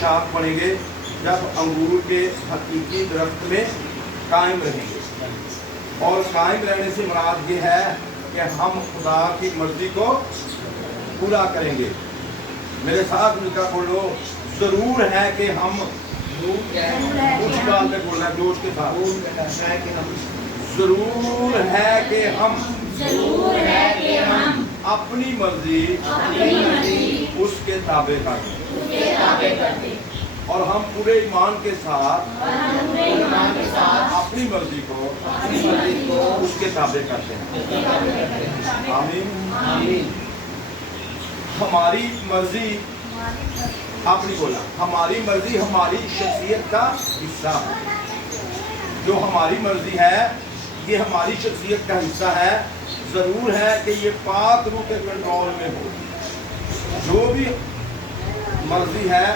शाख बनेंगे जब अंगूर के हकीकी दरख्त में कायम रहेंगे। और कायम रहने से मुराद ये है कि हम खुदा की मर्जी को पूरा करेंगे। मेरे साथ मिलकर बोलो, जरूर है कि हम उस बात में बोलना जोश के साथ, जरूर है कि हम अपनी मर्जी उसके ताबे करते और हम पूरे ईमान के साथ अपनी मर्जी को उसके ताबे करते हैं। आमीन। हमारी मर्जी, आपने बोला हमारी मर्जी हमारी शख्सियत का हिस्सा है। जो हमारी मर्जी है ये हमारी शख्सियत का हिस्सा है। ज़रूर है कि ये पाक रूह के कंट्रोल में हो। जो भी मर्जी है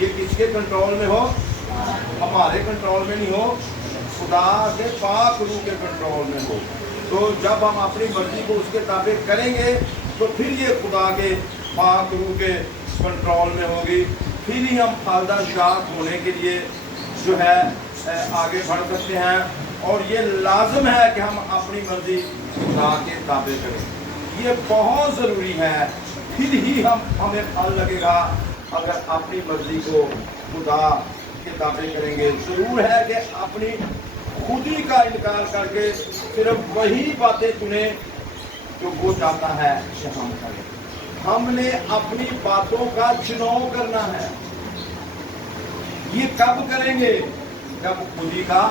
ये किसके कंट्रोल में हो? हमारे कंट्रोल में नहीं हो, खुदा के पाक रूह के कंट्रोल में हो। तो जब हम अपनी मर्जी को उसके ताबे करेंगे तो फिर ये खुदा के पाक रूह के कंट्रोल में होगी। फिर ही हम फलदार शाख होने के लिए जो है आगे बढ़ सकते हैं। और ये लाजम है कि हम अपनी मर्जी खुदा के ताबे करें। ये बहुत ज़रूरी है। फिर ही हमें फल लगेगा अगर अपनी मर्जी को खुदा के ताबे करेंगे। ज़रूर है कि अपनी खुदी का इनकार करके सिर्फ वही बातें चुने जो वो चाहता है कि हम करें। हमने अपनी बातों का चुनाव करना है। ये कब करेंगे? जब खुदी का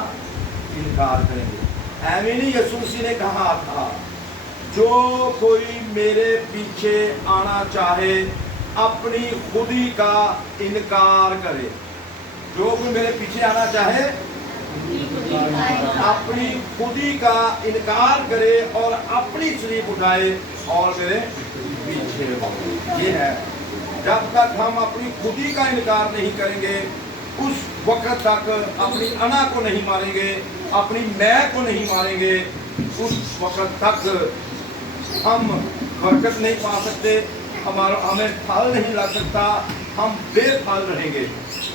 इनकार करेंगे। आमीन। यीशु ने कहा था, जो कोई मेरे पीछे आना चाहे अपनी खुदी का इनकार करे। जो कोई मेरे पीछे आना चाहे अपनी खुदी का इनकार करे और अपनी सलीब उठाए और मेरे पीछे हो। ये है, जब तक हम अपनी खुदी का इनकार नहीं करेंगे उस वक्त तक अपनी अना को नहीं मारेंगे, अपनी मैं को नहीं मारेंगे, उस वक्त तक हम बरकत नहीं पा सकते, हमें फल नहीं लग सकता, हम बेफल रहेंगे।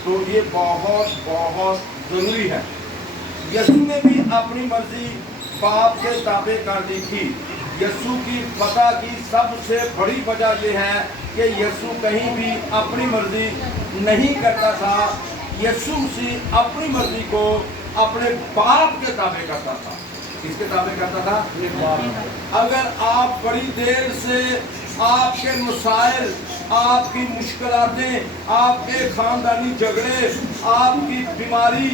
तो ये बहुत बहुत ज़रूरी है। यीशु ने भी अपनी मर्जी बाप के ताबे कर दी थी। यीशु की फतह की सबसे बड़ी वजह यह है कि यीशु कहीं भी अपनी मर्जी नहीं करता था। यीशु मसीह अपनी मर्जी को अपने बाप के ताबे करता था। किसके ताबे करता था? अपने बाप। अगर आप बड़ी देर से आपके मसाइल, आपकी मुश्किलातें, आपके खानदानी झगड़े, आपकी बीमारी,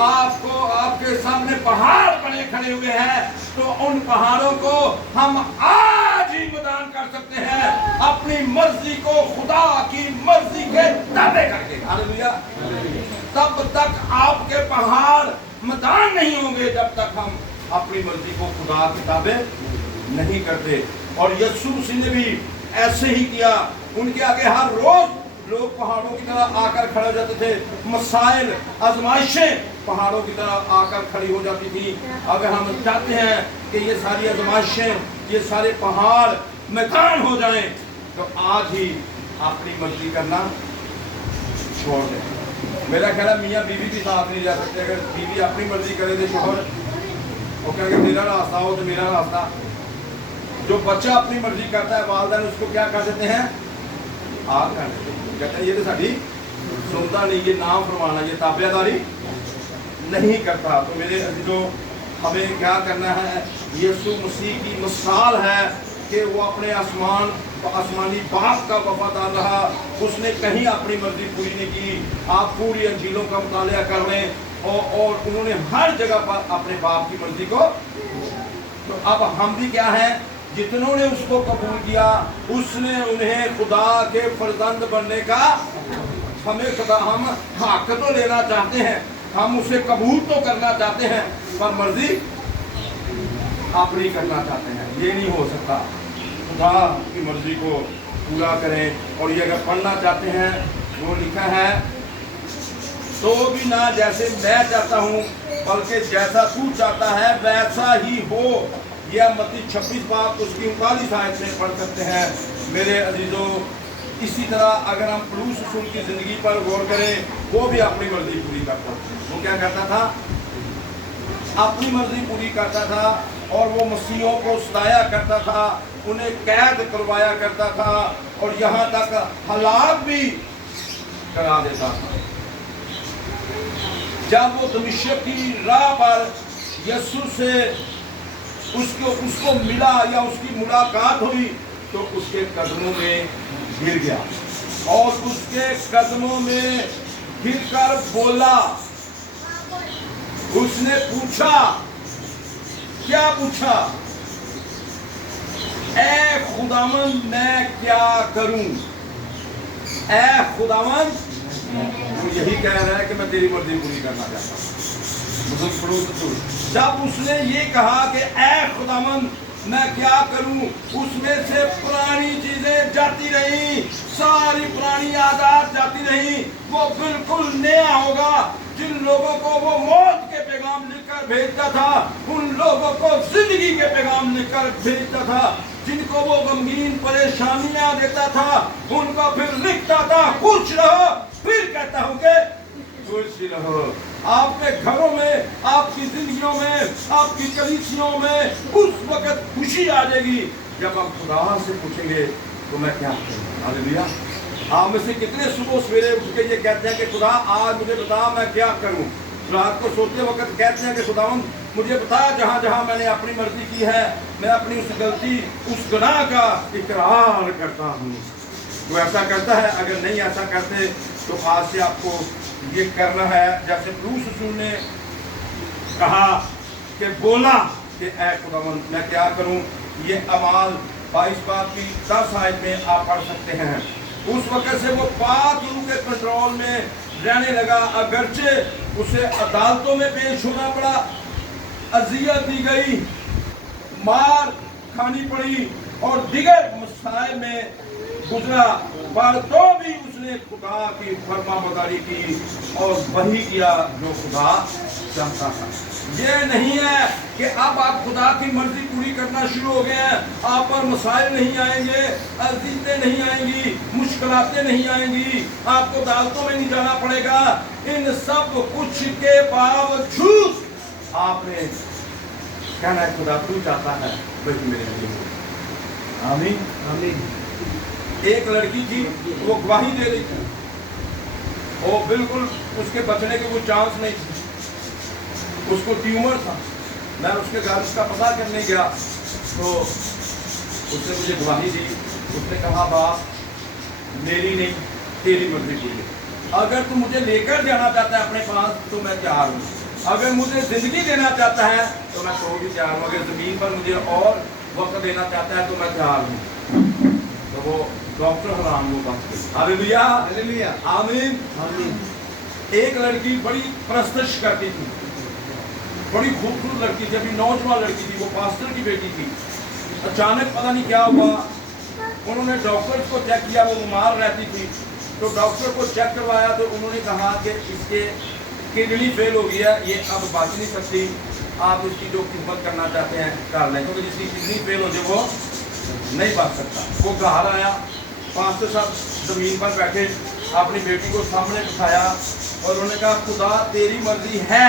आपको आपके सामने पहाड़ बने खड़े हुए हैं, तो उन पहाड़ों को हम आज ही मैदान कर सकते हैं अपनी मर्जी को खुदा की मर्जी के ताबे करके। हालेलुया। तब तक आपके पहाड़ मैदान नहीं होंगे जब तक हम अपनी मर्जी को खुदा के ताबे नहीं करते। और यीशु मसीह ने भी ऐसे ही किया। उनके आगे हर रोज लोग पहाड़ों की तरह आकर खड़े हो जाते थे। मसाइल, आजमाइशें पहाड़ों की तरह आकर खड़ी हो जाती थी। अगर हम चाहते हैं कि ये सारी आजमाइशें, ये सारे पहाड़ मैदान हो जाएं, तो आज ही अपनी मर्जी करना छोड़ दें। मेरा ख्याल है मियाँ बीवी भी साथ नहीं जा सकते। अगर बीवी अपनी मर्जी करे तो शोहर वो कहेंगे मेरा रास्ता हो तो मेरा रास्ता। जो बच्चा अपनी मर्जी करता है वालिदैन उसको क्या कर देते हैं? आग कर देते हैं। कहते हैं ये तो साड़ी सुनता नहीं, ये नाम फरमाना, ये ताबेदारी नहीं करता। तो मेरे अजीजों, हमें क्या करना है? यीशु मसीह की मिसाल है कि वो अपने आसमानी बाप का वफादार रहा। उसने कहीं अपनी मर्जी पूरी नहीं की। आप पूरी अंजीलों का मुतालिया कर लें और उन्होंने हर जगह पर अपने बाप की मर्जी को। तो अब हम भी क्या हैं? जितनों ने उसको कबूल किया उसने उन्हें खुदा के फर्जंद बनने का हमें खुदा हम हक तो लेना चाहते हैं, हम उसे कबूल तो करना चाहते हैं, पर मर्जी अपनी करना चाहते हैं। ये नहीं हो सकता। खुदा की मर्जी को पूरा करें। और ये अगर पढ़ना चाहते हैं, वो लिखा है, तो भी ना जैसे मैं चाहता हूँ बल्कि जैसा तू चाहता है वैसा ही हो। यह मत्ती 26 बाब उसकी 39 आयत से पढ़ सकते हैं। मेरे अजीजों, इसी तरह अगर हम पौलुस रसूल की जिंदगी पर गौर करें, वो भी अपनी मर्जी पूरी करता था। वो क्या करता था? अपनी मर्जी पूरी करता था, और वो मसीहों को सताया करता था, उन्हें कैद करवाया करता था, और यहाँ तक हलाक भी करा देता था। जब वो दमिश्क की राह पर यीशु से उसको मिला या उसकी मुलाकात हुई, तो उसके कदमों में गिर गया, और उसके कदमों में गिरकर बोला। उसने पूछा, क्या पूछा? ऐ खुदावंद मैं क्या करूं? ऐ खुदावंद, वो यही कह रहा है कि मैं तेरी मर्जी पूरी करना चाहता हूं। जब उसने ये कहा कि ऐ खुदावंद मैं क्या करूं, उसमें से पुरानी चीजें जाती रही, सारी पुरानी आदत जाती रही। वो बिल्कुल नया होगा। जिन लोगों को वो मौत के पैगाम लिखकर भेजता था, उन लोगों को जिंदगी के पैगाम लिखकर भेजता था। जिनको वो गमगीन परेशानियां देता था, उनको फिर लिखता था खुश रहो, फिर कहता हूं कि खुश रहो। आपके घरों में, आपकी जिंदगियों में, आपकी कलीसियों में उस वक्त खुशी आ जाएगी जब आप खुदा से पूछेंगे तो मैं क्या करूं। हालेलुया। आप में से कितने सुबह सवेरे उठ के ये कहते हैं कि खुदा आज मुझे बता मैं क्या करूं? रात को सोते वक्त कहते हैं कि खुदावंद मुझे बता, जहां जहां मैंने अपनी मर्जी की है, मैं अपनी उस गलती, उस गुनाह का इकरार करता हूं। तो ऐसा करता है? अगर नहीं ऐसा करते तो आज से आपको ये करना है जैसे पौलुस रसूल ने कहा कि बोला कि ऐ खुदावंद मैं क्या करूं। ये अमाल 22 बाब की 10 आयत में आप पढ़ सकते हैं। उस वक्त से वो पाक रूह के कंट्रोल में रहने लगा, अगरचे उसे अदालतों में पेश होना पड़ा, अजियत दी गई, मार खानी पड़ी और दिगर मसाइल में गुजरा, पर तो भी उसने खुदा की फरमाबरदारी की और वही किया जो खुदा चाहता था। ये नहीं है कि अब आप खुदा की मर्जी पूरी करना शुरू हो गए हैं, आप पर मसाइल नहीं आएंगे, अजीतें नहीं आएंगी, मुश्किलातें नहीं आएंगी, आपको अदालतों में नहीं जाना पड़ेगा। इन सब कुछ के बावजूद आपने कहना है खुदा तू चाहता है वही मेरे लिए हो। आमीन आमीन। एक लड़की थी, वो गवाही दे रही थी, वो बिल्कुल उसके बचने की कोई चांस नहीं थी, उसको ट्यूमर था। मैं उसके घर उसका पता करने गया तो उसने मुझे गवाही दी। उसने कहा बाप मेरी नहीं तेरी मर्जी पूरी, अगर तू मुझे लेकर जाना चाहता है अपने पास तो मैं तैयार हूँ, अगर मुझे जिंदगी देना चाहता है तो मैं तो भी तैयार हूँ, अगर जमीन पर मुझे और वक्त देना चाहता है तो मैं तैयार हूँ। तो वो डॉक्टर गुलाम वो बच गई। हालेलुया हालेलुया आमीन आमीन। एक लड़की बड़ी परस्तिश करती थी, बड़ी खूबसूरत लड़की थी, अभी नौजवान लड़की थी, वो पास्टर की बेटी थी। अचानक पता नहीं क्या हुआ, उन्होंने डॉक्टर को चेक किया, वो बीमार रहती थी, तो डॉक्टर को चेक करवाया तो उन्होंने कहा कि इसके किडनी फेल हो गया, ये अब बच नहीं सकती, आप इसकी जो खिदमत करना चाहते हैं कर लें, क्योंकि जिसकी किडनी फेल हो जाए वो नहीं बच सकता। वो घर आया, पास्टर साहब जमीन पर बैठे, अपनी बेटी को सामने बिठाया और उन्होंने कहा खुदा तेरी मर्जी है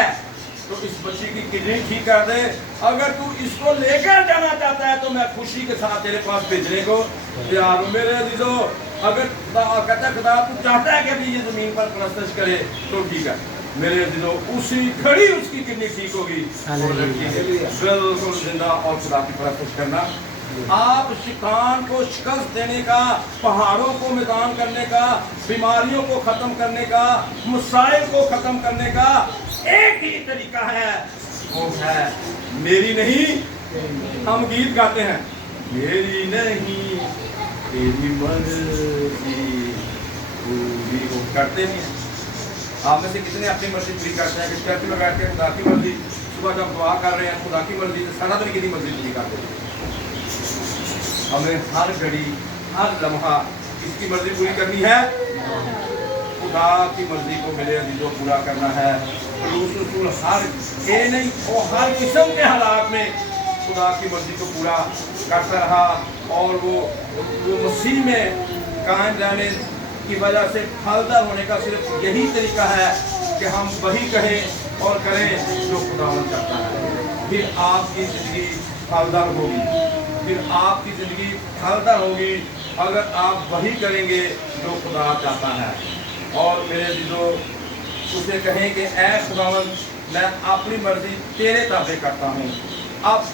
तो इस बच्ची की किडनी ठीक कर दे, अगर तू इसको लेकर जाना चाहता है तो मैं खुशी के साथ तेरे पास भेजने को तैयार हूँ। मेरे अजीजों, अगर कहता खुदा तू चाहता है कि अभी ये जमीन पर परस्तिश करे तो ठीक है। मेरे अजीजों, उसी घड़ी उसकी किडनी ठीक होगी, बिल्कुल जिंदा और खुदा की परस्तिश करना। आप शैतान को शिकस्त देने का, पहाड़ों को मैदान करने का, बीमारियों को खत्म करने का, मसाइल को खत्म करने का एक ही तरीका है, वो है मेरी नहीं। हम गीत गाते हैं, मेरी नहीं तेरी मर्जी पूरी हो, करते नहीं। आप में से कितने अपनी मर्जी पूरी करते हैं? कि चर्च में बैठ के खुदा की मर्जी, सुबह जब दुआ कर रहे हैं खुदा की मर्जी, तो सारा दिन कितनी मर्जी पूरी करते हैं? हमें हर घड़ी हर लम्हा किसकी मर्जी पूरी करनी है? खुदा की मर्जी को मेरे अजीजों पूरा करना है। रसूल हर ये नहीं, वो हर किस्म के हालात में खुदा की मर्जी को पूरा करता रहा और वो मसीह में कायम रहने की वजह से फलदार होने का सिर्फ यही तरीका है कि हम वही कहें और करें जो खुदावंद करता है। फिर आपकी ज़िंदगी फलदार होगी, फिर आपकी ज़िंदगी फलदार होगी अगर आप वही करेंगे जो खुदा चाहता है। और मेरे दिलो उसे कहें कि ऐ खुदावंद, मैं अपनी मर्जी तेरे ताबे करता हूँ, अब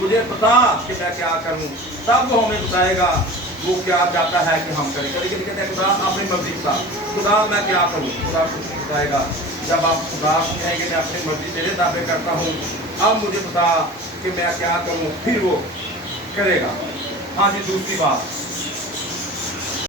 मुझे बता कि मैं क्या करूँ। तब वो हमें बताएगा वो क्या चाहता है कि हम करें। कभी कभी कहते हैं खुदा अपनी मर्जी बता, खुदा मैं क्या करूँ, खुदा कुछ बताएगा। जब आप खुदा कहेंगे मैं अपनी मर्जी तेरे ताबे करता हूँ, अब मुझे बता कि मैं क्या करूँ, फिर वो करेगा। हाँ जी, दूसरी बात,